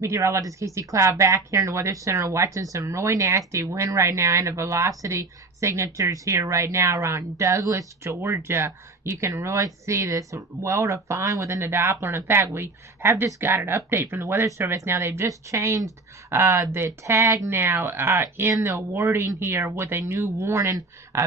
Meteorologist Casey Cloud back here in the Weather Center watching some really nasty wind right now and the velocity signatures here right now around Douglas, Georgia. You can really see this well defined within the Doppler. And in fact, we have just got an update from the Weather Service now. They've just changed the tag now in the wording here with a new warning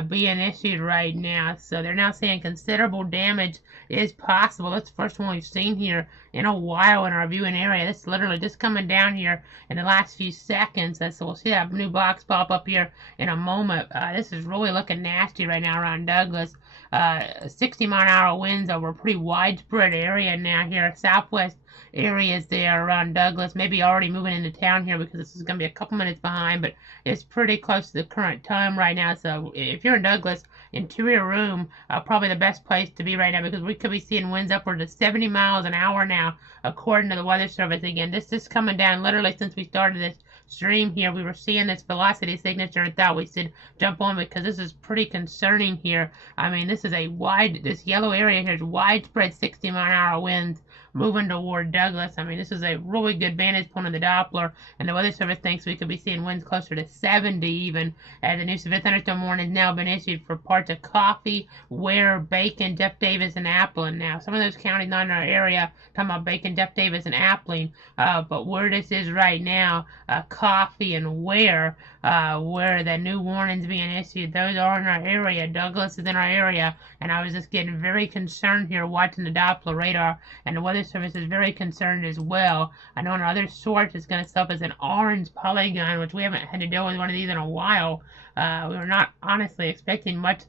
being issued right now. So they're now saying considerable damage is possible. That's the first one we've seen here in a while in our viewing area. This is literally just coming down here in the last few seconds. So we'll see that new box pop up here in a moment. This is really looking nasty right now around Douglas. 60-mile-an-hour winds over a pretty widespread area now here. Southwest areas there around Douglas, maybe already moving into town here because this is going to be a couple minutes behind, but it's pretty close to the current time right now. So if you're in Douglas, interior room, probably the best place to be right now because we could be seeing winds upwards of 70 miles an hour now, according to the Weather Service. Again, this is coming down literally since we started this stream here. We were seeing this velocity signature and thought we should jump on because this is pretty concerning here. I mean, this is this yellow area here is widespread 60-mile-an-hour winds moving toward Douglas. I mean, this is a really good vantage point of the Doppler, and the Weather Service thinks we could be seeing winds closer to 70 even, as the new severe thunderstorm warning has now been issued for parts of Coffee, Ware, Bacon, Jeff Davis, and Appling. Now, some of those counties not in our area, talking about Bacon, Jeff Davis, and Appling, but where this is right now, Coffee and Ware, where the new warning's being issued, those are in our area. Douglas is in our area, and I was just getting very concerned here watching the Doppler radar, and the Weather Service is very concerned as well. I know our other source is going to stuff as an orange polygon, which we haven't had to deal with one of these in a while. We were not honestly expecting much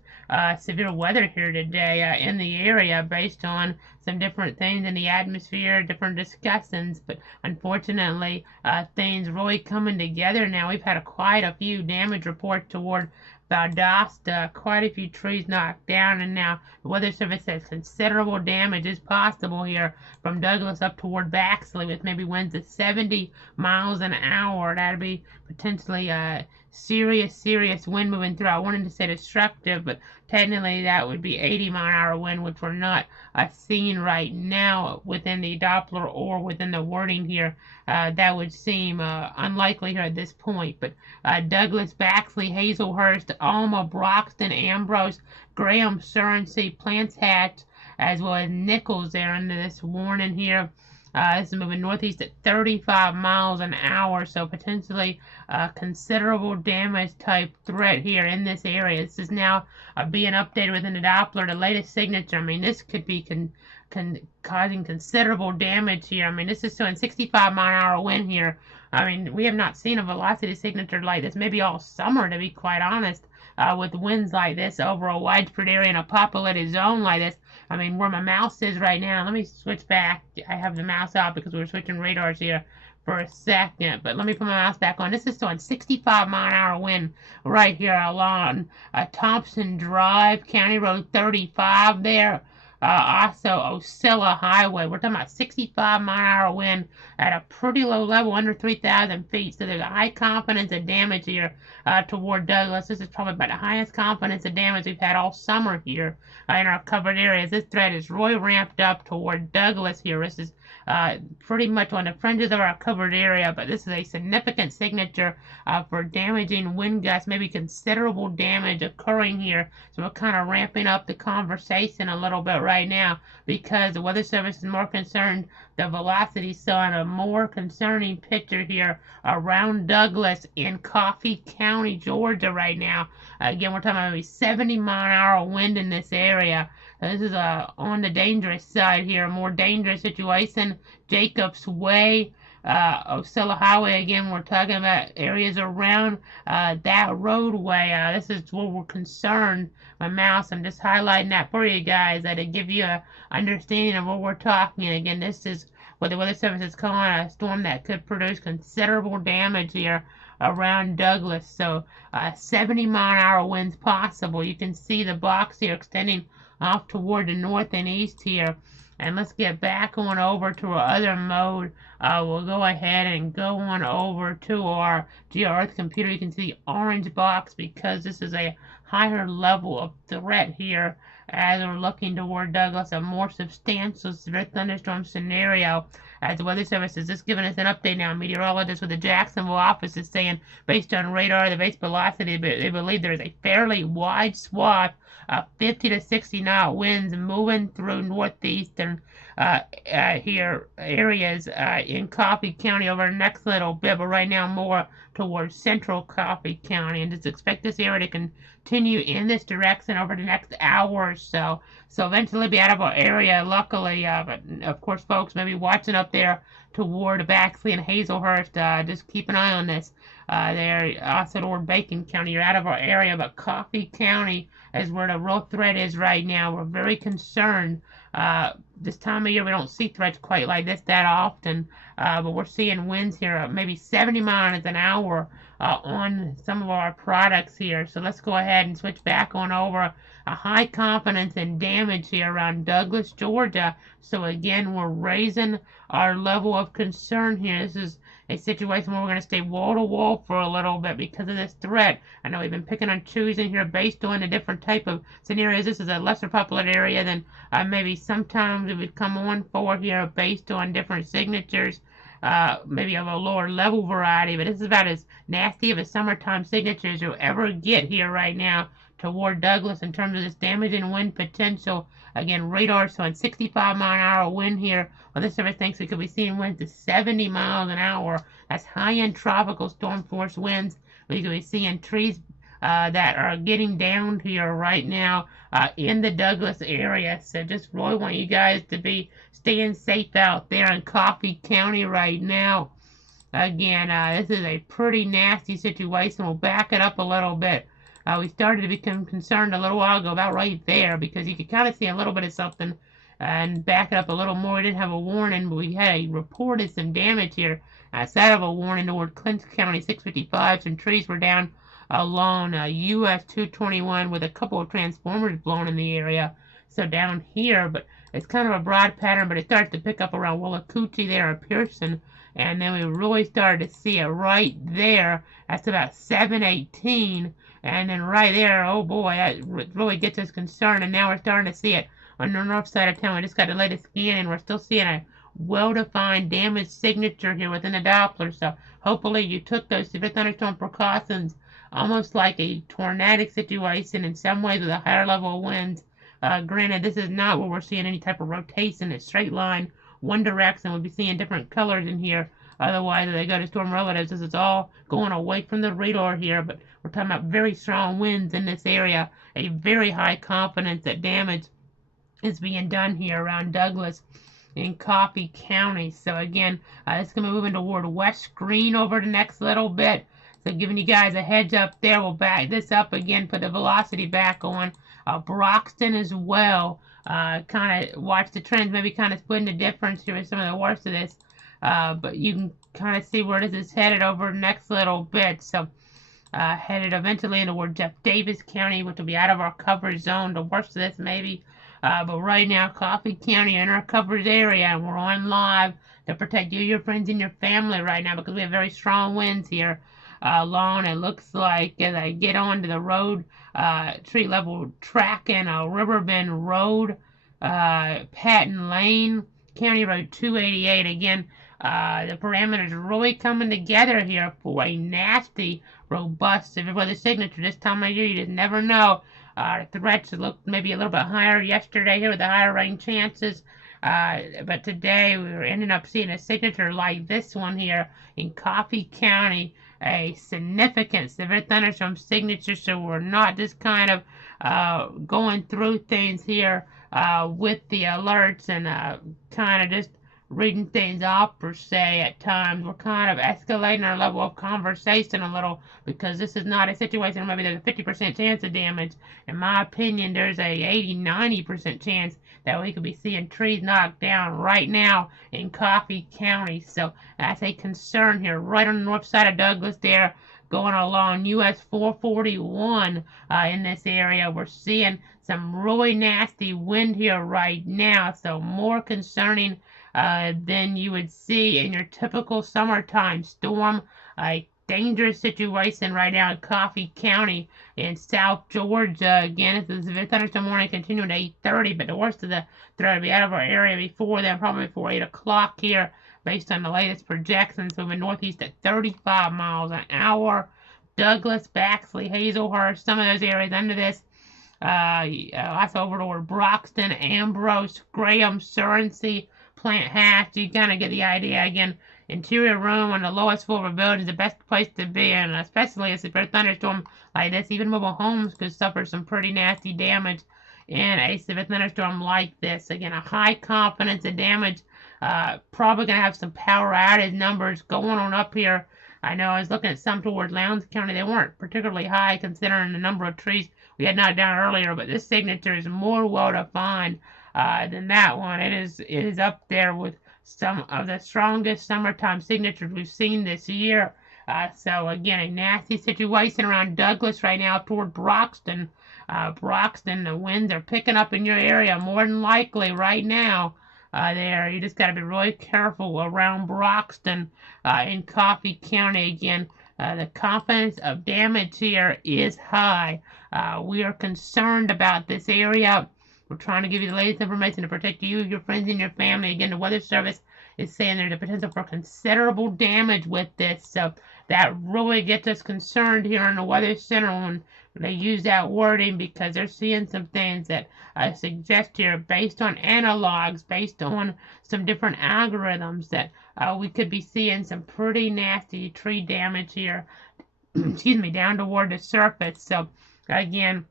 severe weather here today in the area based on some different things in the atmosphere, different discussions, but unfortunately things really coming together now. We've had quite a few damage reports toward Valdosta, quite a few trees knocked down, and now the Weather Service says considerable damage is possible here from Douglas up toward Baxley with maybe winds of 70 miles an hour. That'd be potentially serious wind moving through. I wanted to say destructive, but technically that would be 80-mile-an-hour wind, which we're not seeing right now within the Doppler or within the wording here. That would seem unlikely here at this point. But Douglas, Baxley, Hazelhurst, Alma, Broxton, Ambrose, Graham, Surrey, Plants Hatch, as well as Nichols there under this warning here. This is moving northeast at 35 miles an hour, so potentially considerable damage type threat here in this area. This is now being updated within the Doppler, the latest signature. I mean, this could be causing considerable damage here. I mean, this is showing 65-mile-an-hour wind here. I mean, we have not seen a velocity signature like this, maybe all summer, to be quite honest, with winds like this over a widespread area in a populated zone like this. I mean, where my mouse is right now, let me switch back. I have the mouse out because we were switching radars here for a second, but let me put my mouse back on. This is showing 65-mile-an-hour wind right here along Thompson Drive, County Road 35 there. Also, Osceola Highway. We're talking about 65-mile-an-hour wind at a pretty low level, under 3,000 feet. So there's a high confidence of damage here toward Douglas. This is probably about the highest confidence of damage we've had all summer here in our covered areas. This threat is really ramped up toward Douglas here. This is pretty much on the fringes of our covered area, but this is a significant signature for damaging wind gusts, maybe considerable damage occurring here. So we're kind of ramping up the conversation a little bit right now because the Weather Service is more concerned. The velocity showing a more concerning picture here around Douglas in Coffee County, Georgia right now. Again, we're talking about maybe 70-mile-an-hour wind in this area. This is on the dangerous side here, a more dangerous situation. Jacobs Way, Osceola Highway, again, we're talking about areas around that roadway. This is where we're concerned. My mouse, I'm just highlighting that for you guys to give you an understanding of what we're talking. Again, this is what the Weather Service is calling a storm that could produce considerable damage here around Douglas. So 70-mile-an-hour winds possible. You can see the box here extending off toward the north and east here. And let's get back on over to our other mode. We'll go ahead and go on over to our GeoEarth computer. You can see the orange box because this is a higher level of threat here as we're looking toward Douglas, a more substantial severe thunderstorm scenario. As the Weather Service is just giving us an update now, meteorologists with the Jacksonville office is saying, based on radar, the base velocity, they believe there is a fairly wide swath of 50 to 60 knot winds moving through northeastern here areas in Coffee County over the next little bit, but right now more towards central Coffee County, and just expect this area to continue in this direction over the next hour or so. So eventually be out of our area, luckily. But of course, folks, maybe watching up there toward Baxley and Hazelhurst. Just keep an eye on this. There, also toward Bacon County, you're out of our area, but Coffee County is where the real threat is right now. We're very concerned. This time of year, we don't see threats quite like this that often, but we're seeing winds here, maybe 70 miles an hour on some of our products here. So let's go ahead and switch back on over. A high confidence and damage here around Douglas, Georgia. So again, we're raising our level of concern here. This is a situation where we're going to stay wall to wall for a little bit because of this threat. I know we've been picking on choosing here based on the different type of scenarios. This is a lesser populated area than maybe sometimes it would come on for here based on different signatures. Maybe of a lower level variety, but this is about as nasty of a summertime signature as you'll ever get here right now toward Douglas in terms of this damaging wind potential. Again, radar showing 65-mile-an-hour wind here. Well, this service thinks we could be seeing winds to 70 miles an hour. That's high-end tropical storm force winds. We could be seeing trees that are getting down here right now in the Douglas area. So just really want you guys to be staying safe out there in Coffee County right now. Again, this is a pretty nasty situation. We'll back it up a little bit. We started to become concerned a little while ago about right there because you could kind of see a little bit of something and back it up a little more. We didn't have a warning, but we had a reported some damage here. Outside of a warning toward Clinton County 655, some trees were down along US 221 with a couple of transformers blown in the area. So down here, but it's kind of a broad pattern, but it starts to pick up around Willacoochee there at Pearson. And then we really started to see it right there. That's about 718. And then right there, oh boy, that really gets us concerned. And now we're starting to see it on the north side of town. We just got the latest scan, and we're still seeing a well-defined damage signature here within the Doppler. So hopefully you took those severe thunderstorm precautions, almost like a tornadic situation in some ways with a higher level of winds. Granted, this is not where we're seeing any type of rotation. It's straight line, one direction. We'll be seeing different colors in here. Otherwise, they go to storm relatives. This is all going away from the radar here, but we're talking about very strong winds in this area. A very high confidence that damage is being done here around Douglas in Coffee County. So again, it's going to be moving toward West Green over the next little bit. So giving you guys a heads up there. We'll back this up again, put the velocity back on. Broxton as well. Kind of watch the trends, maybe kind of splitting the difference here with some of the worst of this. But you can kind of see where this is headed over the next little bit. So headed eventually into toward Jeff Davis County, which will be out of our coverage zone. The worst of this maybe. But right now, Coffee County in our coverage area, and we're on live to protect you, your friends, and your family right now because we have very strong winds here along. It looks like as I get onto the road, street level tracking Riverbend Road, Patton Lane, County Road 288. Again, the parameters are really coming together here for a nasty, robust severe weather signature. This time of year, you just never know. The threats looked maybe a little bit higher yesterday here with the higher rain chances. But today we were ending up seeing a signature like this one here in Coffee County, a significant severe thunderstorm signature. So we're not just kind of going through things here with the alerts and kind of just reading things off per se at times. We're kind of escalating our level of conversation a little because this is not a situation where maybe there's a 50% chance of damage. In my opinion, there's a 80-90% chance that we could be seeing trees knocked down right now in Coffee County. So that's a concern here right on the north side of Douglas there, going along US 441 in this area. We're seeing some really nasty wind here right now, so more concerning than you would see in your typical summertime storm. A dangerous situation right now in Coffee County in South Georgia. Again, it's a severe thunderstorm warning continuing at 8:30, but the worst of the threat will be out of our area before then, probably before 8 o'clock here, based on the latest projections, moving northeast at 35 miles an hour. Douglas, Baxley, Hazelhurst, some of those areas under this. Also over toward Broxton, Ambrose, Graham, Surrency, Plant Hatch. You kind of get the idea. Again, interior room on the lowest floor of a building is the best place to be, and especially a severe thunderstorm like this. Even mobile homes could suffer some pretty nasty damage in a severe thunderstorm like this. Again, a high confidence of damage. Probably going to have some power outage numbers going on up here. I know I was looking at some towards Lowndes County. They weren't particularly high considering the number of trees we had knocked down earlier, but this signature is more well defined than that one. It is up there with some of the strongest summertime signatures we've seen this year. So again, a nasty situation around Douglas right now toward Broxton. Broxton, the winds are picking up in your area more than likely right now. There, you just got to be really careful around Broxton in Coffee County. Again, the confidence of damage here is high. We are concerned about this area. We're trying to give you the latest information to protect you, your friends, and your family. Again, the Weather Service is saying there's a potential for considerable damage with this. So that really gets us concerned here in the Weather Center when they use that wording, because they're seeing some things that I suggest here based on analogs, based on some different algorithms, that we could be seeing some pretty nasty tree damage here, excuse me, down toward the surface. So again,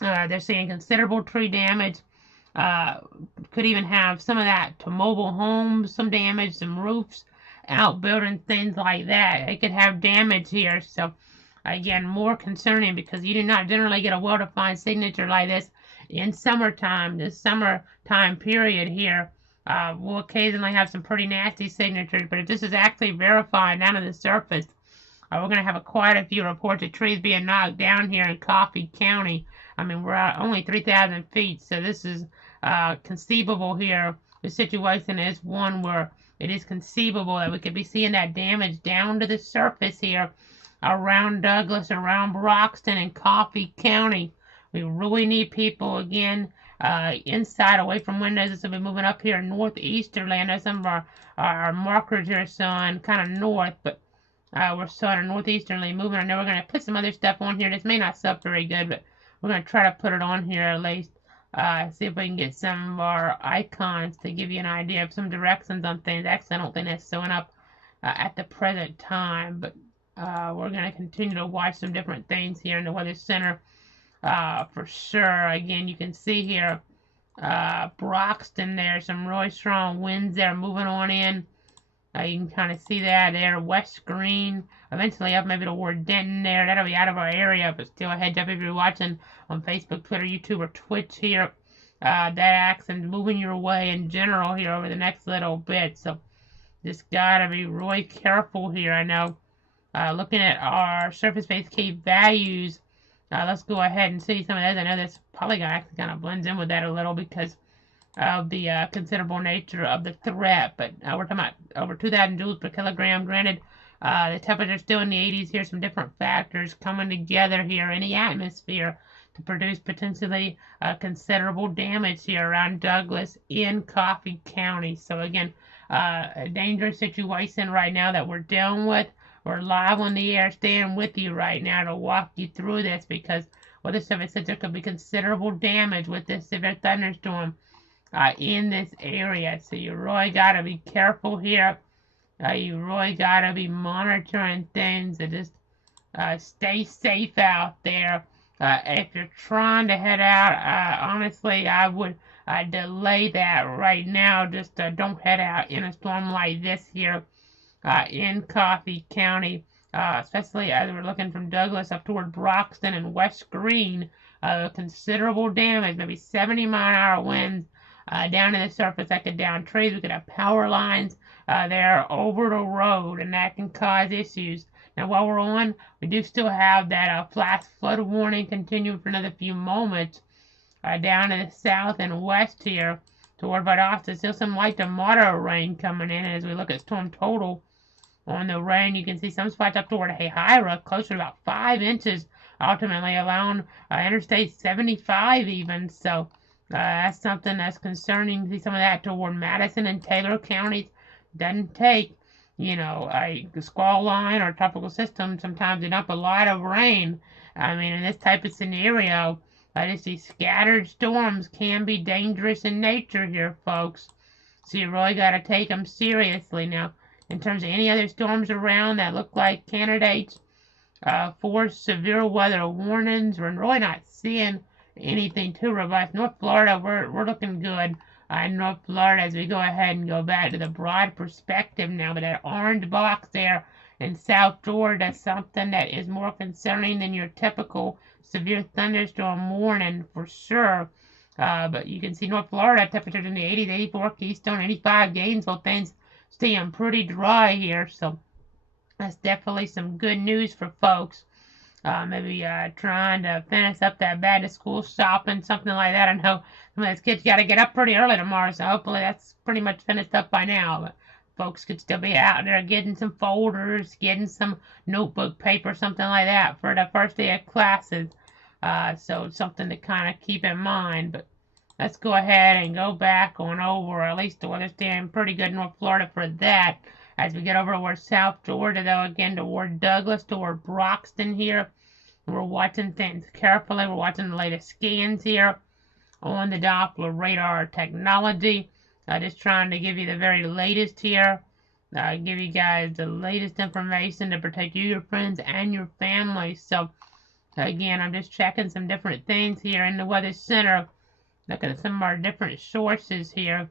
they're seeing considerable tree damage. Could even have some of that to mobile homes, some damage, some roofs, outbuildings, things like that. It could have damage here. So again, more concerning because you do not generally get a well-defined signature like this in summertime. This summertime period here will occasionally have some pretty nasty signatures, but if this is actually verified down to the surface, we're going to have quite a few reports of trees being knocked down here in Coffee County. I mean, we're at only 3,000 feet, so this is conceivable here. The situation is one where it is conceivable that we could be seeing that damage down to the surface here around Douglas, around Broxton, and Coffee County. We really need people, again, inside, away from windows. This will be moving up here northeasterly. I know some of our markers here are showing kind of north, but we're sort of northeasterly moving. I know we're going to put some other stuff on here. This may not suck very good, but we're going to try to put it on here at least. See if we can get some of our icons to give you an idea of some directions on things. Actually, I don't think that's showing up at the present time, but we're going to continue to watch some different things here in the Weather Center for sure. Again, you can see here Broxton there, some really strong winds there moving on in. You can kind of see that there, West Green, eventually up maybe toward Denton there. That'll be out of our area, but still a heads up if you're watching on Facebook, Twitter, YouTube, or Twitch here. That accent's moving your way in general here over the next little bit, so just gotta be really careful here. I know, looking at our surface-based key values, let's go ahead and see some of those. I know this polygon actually kind of blends in with that a little because of the considerable nature of the threat, but we're talking about over 2,000 joules per kilogram. Granted, the temperature's still in the 80s here, some different factors coming together here in the atmosphere to produce potentially considerable damage here around Douglas in Coffee County. So again, a dangerous situation right now that we're dealing with. We're live on the air, staying with you right now to walk you through this, because Weather Service said there could be considerable damage with this severe thunderstorm in this area. So you really got to be careful here. You really got to be monitoring things and just stay safe out there. If you're trying to head out, honestly, I would delay that right now. Just don't head out in a storm like this here in Coffee County, especially as we're looking from Douglas up toward Broxton and West Green. Considerable damage, maybe 70-mile-an-hour winds down to the surface that could down trees. We could have power lines there over the road, and that can cause issues. Now, while we're on, we do still have that flash flood warning continuing for another few moments down to the south and west here toward Valdosta. Still some light to moderate rain coming in as we look at storm total on the rain. You can see some spots up toward Hahira, closer to about 5 inches, ultimately along Interstate 75 even. So that's something that's concerning. See some of that toward Madison and Taylor counties. Doesn't take, a squall line or tropical system sometimes to dump a lot of rain. I mean, in this type of scenario, I just see scattered storms can be dangerous in nature here, folks. So you really got to take them seriously. Now, in terms of any other storms around that look like candidates for severe weather warnings, we're really not seeing anything too robust. North Florida, we're looking good. North Florida, as we go ahead and go back to the broad perspective now, but that orange box there in South Georgia, something that is more concerning than your typical severe thunderstorm warning for sure. But you can see North Florida temperatures in the 80s, 84 Keystone, 85 Gainesville, things staying pretty dry here. So that's definitely some good news for folks. Maybe trying to finish up that back to school shopping, something like that. I know some of those kids got to get up pretty early tomorrow, so hopefully that's pretty much finished up by now. But folks could still be out there getting some folders, getting some notebook paper, something like that for the first day of classes. So it's something to kind of keep in mind. But let's go ahead and go back on over. At least the weather's staying pretty good in North Florida for that. As we get over toward South Georgia, though, again toward Douglas, toward Broxton here, we're watching things carefully. We're watching the latest scans here on the Doppler radar technology. Just trying to give you the very latest here. Give you guys the latest information to protect you, your friends, and your family. So, again, I'm just checking some different things here in the Weather Center. Looking at some of our different sources here.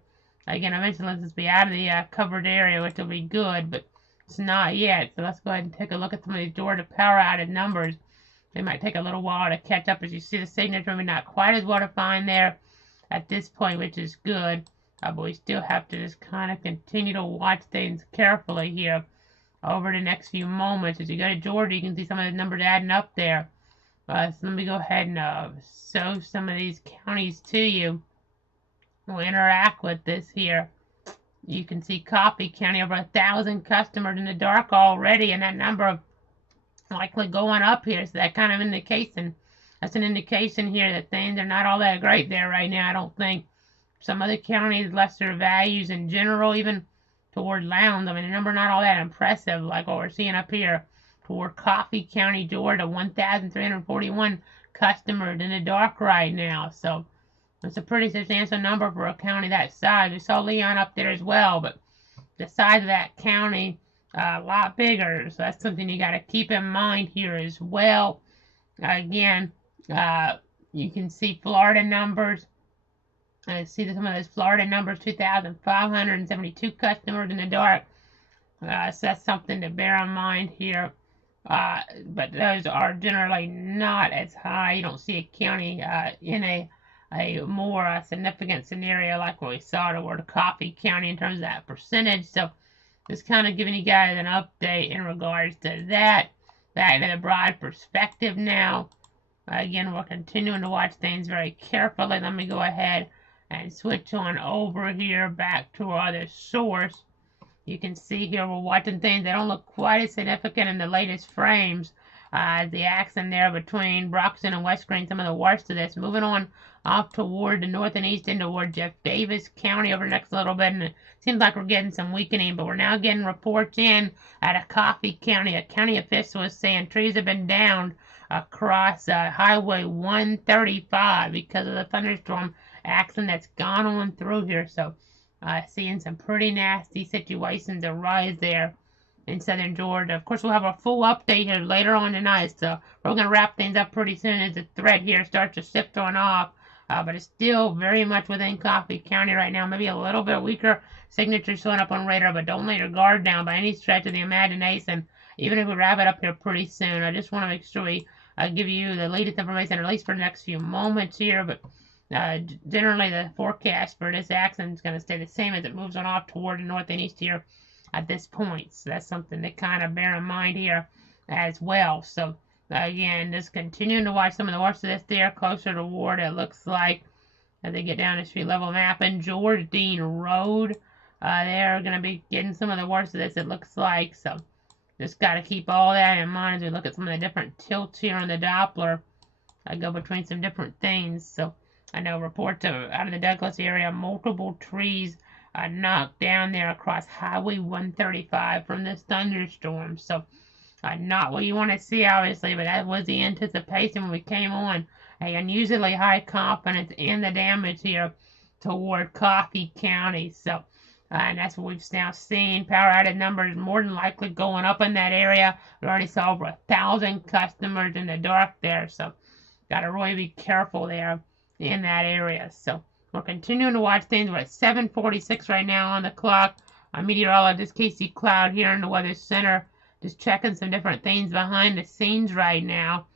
Again, I mentioned let's be out of the covered area, which will be good, but it's not yet. So let's go ahead and take a look at some of these Georgia power outage numbers. They might take a little while to catch up. As you see, the signature maybe not quite as well defined there at this point, which is good. But we still have to just kind of continue to watch things carefully here over the next few moments. As you go to Georgia, you can see some of the numbers adding up there. So let me go ahead and show some of these counties to you. We'll interact with this here. You can see Coffee County, over 1,000 customers in the dark already, and that number likely going up here. So that kind of indication, that's an indication here that things are not all that great there right now. I don't think some other counties, lesser values in general, even toward Lowndes. I mean, the number not all that impressive like what we're seeing up here toward Coffee County, Georgia, 1,341 customers in the dark right now. So it's a pretty substantial number for a county that size. We saw Leon up there as well, but the size of that county a lot bigger. So that's something you got to keep in mind here as well. Again, you can see Florida numbers. See some of those Florida numbers, 2,572 customers in the dark. So that's something to bear in mind here. But those are generally not as high. You don't see a county in a more significant scenario like what we saw toward Coffee County in terms of that percentage. So just kind of giving you guys an update in regards to that. Back to the broad perspective now. Again, we're continuing to watch things very carefully. Let me go ahead and switch on over here back to our other source. You can see here we're watching things that don't look quite as significant in the latest frames. The action there between Broxton and West Green, some of the worst of this. Moving on off toward the north and east into toward Jeff Davis County over the next little bit. And it seems like we're getting some weakening, but we're now getting reports in out of Coffee County. A county official is saying trees have been downed across Highway 135 because of the thunderstorm action that's gone on through here. So seeing some pretty nasty situations arise there in southern Georgia. Of course, we'll have a full update here later on tonight, so we're going to wrap things up pretty soon as the thread here starts to shift on off. But it's still very much within Coffee County right now. Maybe a little bit weaker signature showing up on radar, but don't let your guard down by any stretch of the imagination, even if we wrap it up here pretty soon. I just want to make sure we give you the latest information, at least for the next few moments here. But generally, the forecast for this action is going to stay the same as it moves on off toward the north and east here at this point. So that's something to kind of bear in mind here as well. So again, just continuing to watch some of the worst of this there closer toward it looks like as they get down the street level map and George Dean Road. They're going to be getting some of the worst of this, it looks like. So just got to keep all that in mind as we look at some of the different tilts here on the Doppler. I go between some different things. So I know reports out of the Douglas area, multiple trees knocked down there across Highway 135 from this thunderstorm. So not what you want to see, obviously, but that was the anticipation when we came on. A unusually high confidence in the damage here toward Coffee County. So, and that's what we've now seen. Power outage numbers more than likely going up in that area. We already saw over 1,000 customers in the dark there. So, got to really be careful there in that area. So, we're continuing to watch things. We're at 7:46 right now on the clock. I'm meteorologist Casey Cloud here in the Weather Center. Just checking some different things behind the scenes right now.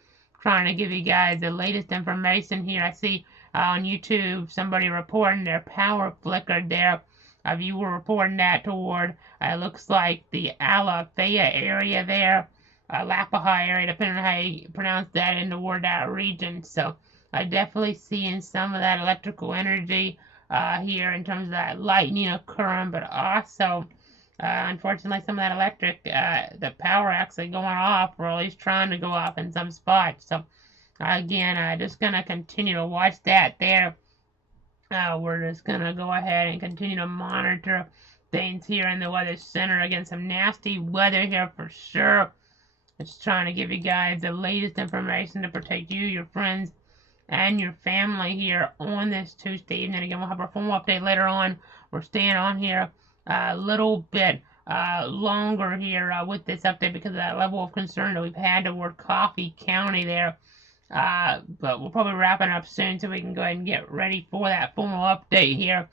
Trying to give you guys the latest information here. I see on YouTube somebody reporting their power flickered there. A viewer reporting that toward, looks like the Alafaya area there. Lapahai area, depending on how you pronounce that, in toward that region. So I definitely seeing some of that electrical energy here in terms of that lightning occurring, but also unfortunately, some of that electric, the power actually going off, or at least trying to go off in some spots. So, again, just going to continue to watch that there. We're just going to go ahead and continue to monitor things here in the Weather Center. Again, some nasty weather here for sure. Just trying to give you guys the latest information to protect you, your friends, and your family here on this Tuesday evening. Again, we'll have our formal update later on. We're staying on here a little bit longer here with this update because of that level of concern that we've had toward Coffee County there. But we'll probably wrapping up soon so we can go ahead and get ready for that formal update here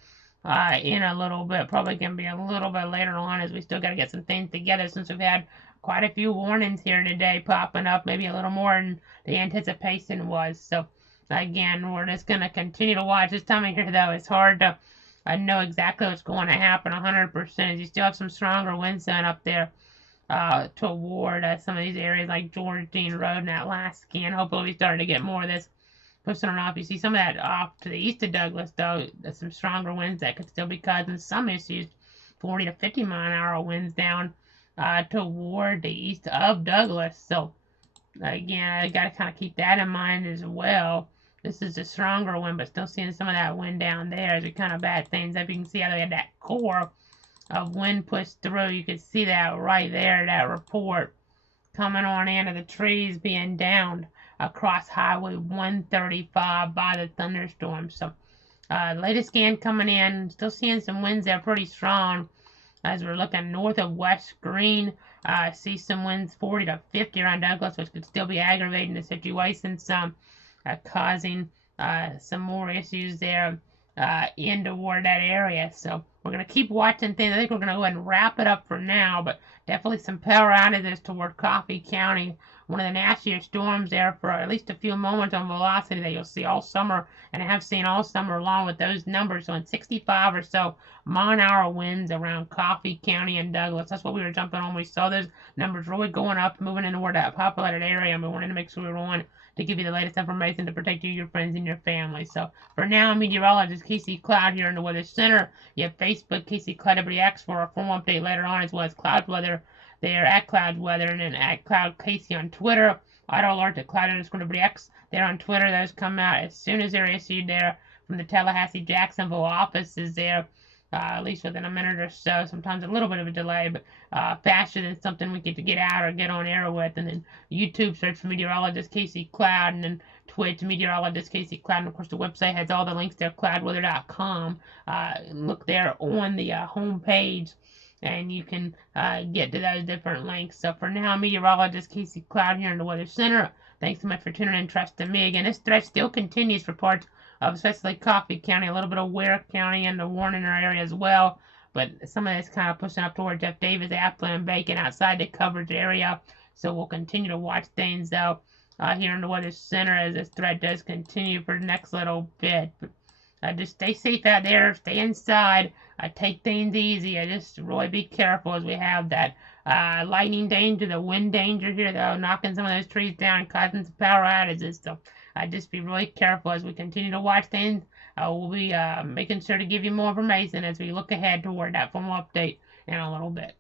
in a little bit. Probably going to be a little bit later on as we still got to get some things together since we've had quite a few warnings here today popping up, maybe a little more than the anticipation was. So again, we're just going to continue to watch. This time of year, though, it's hard to know exactly what's going to happen 100%. You still have some stronger winds going up there toward some of these areas like Georgine Road and that last scan. Hopefully we started to get more of this pushing on off. You see some of that off to the east of Douglas, though. There's some stronger winds that could still be causing some issues. 40 to 50 mile an hour winds down toward the east of Douglas. So again, I got to kind of keep that in mind as well. This is a stronger wind, but still seeing some of that wind down there is kind of bad things. If you can see how they had that core of wind pushed through, you can see that right there, that report coming on into the trees being downed across Highway 135 by the thunderstorm. So, latest scan coming in, still seeing some winds there pretty strong as we're looking north of West Green. See some winds 40 to 50 around Douglas, which could still be aggravating the situation some. Causing some more issues there in toward that area. So we're going to keep watching things. I think we're going to go ahead and wrap it up for now, but definitely some power outages toward Coffee County. One of the nastier storms there for at least a few moments on velocity that you'll see all summer, and I have seen all summer long with those numbers. So in 65 or so mile-an-hour winds around Coffee County and Douglas. That's what we were jumping on. We saw those numbers really going up, moving into toward that populated area, and we wanted to make sure we were on to give you the latest information to protect you, your friends, and your family. So for now, meteorologist Casey Cloud here in the Weather Center. You have Facebook, Casey Cloud WX, for a formal update later on, as well as Cloud Weather there at Cloud Weather, and then at Cloud Casey on Twitter. Auto alert at Cloud_WX there on Twitter. Those come out as soon as they're issued there from the Tallahassee, Jacksonville offices there. At least within a minute or so, sometimes a little bit of a delay, but faster than something we get to get out or get on air with. And then YouTube, search for meteorologist Casey Cloud, and then Twitch, meteorologist Casey Cloud. And of course, the website has all the links there, cloudweather.com. Look there on the home page, and you can get to those different links. So for now, meteorologist Casey Cloud here in the Weather Center. Thanks so much for tuning in and trusting me. Again, this threat still continues for parts of especially Coffee County, a little bit of Ware County and the Warner area as well. But some of this kind of pushing up toward Jeff Davis, Applin, and Bacon outside the coverage area. So we'll continue to watch things, though, here in the Weather Center as this threat does continue for the next little bit. But just stay safe out there, stay inside, take things easy. Just really be careful as we have that lightning danger, the wind danger here, though, knocking some of those trees down, causing some power outages. So just be really careful as we continue to watch things. We'll be making sure to give you more information as we look ahead toward that formal update in a little bit.